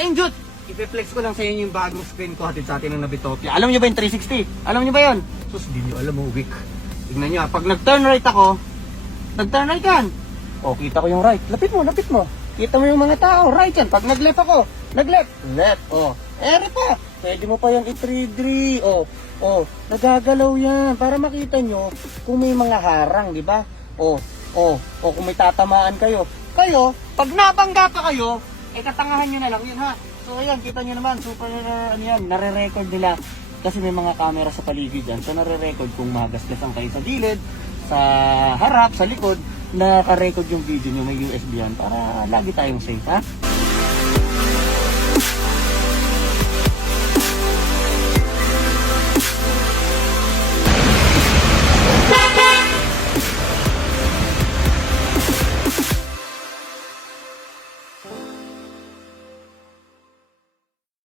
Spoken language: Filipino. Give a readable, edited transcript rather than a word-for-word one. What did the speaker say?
Enjut! Ipe-flex ko lang sa inyo yung bagong screen ko hatid sa atin ng Navitopia. Alam niyo ba yung 360? Alam niyo ba yun? Sus, di niyo alam mo, weak. Tignan niyo, pag nag-turn right ako, nag-turn right yan. O, kita ko yung right. Lapit mo, lapit mo. Kita mo yung mga tao, right yan. Pag nag-left ako, nag-left, left. O, ere pa. Pwede mo pa yan i-3D. O, nagagalaw yan. Para makita nyo kung may mga harang, di ba? O, kung may tatamaan kayo. Kayo, pag nabangga pa kayo, katangahan nyo na lang yun, ha? So ayan, kita nyo naman, super, nare-record nila. Kasi may mga camera sa paligid dyan. So nare-record kung magasgasan kayo sa gilid, sa harap, sa likod, naka-record yung video nyo, may USB yan para lagi tayong safe, ha?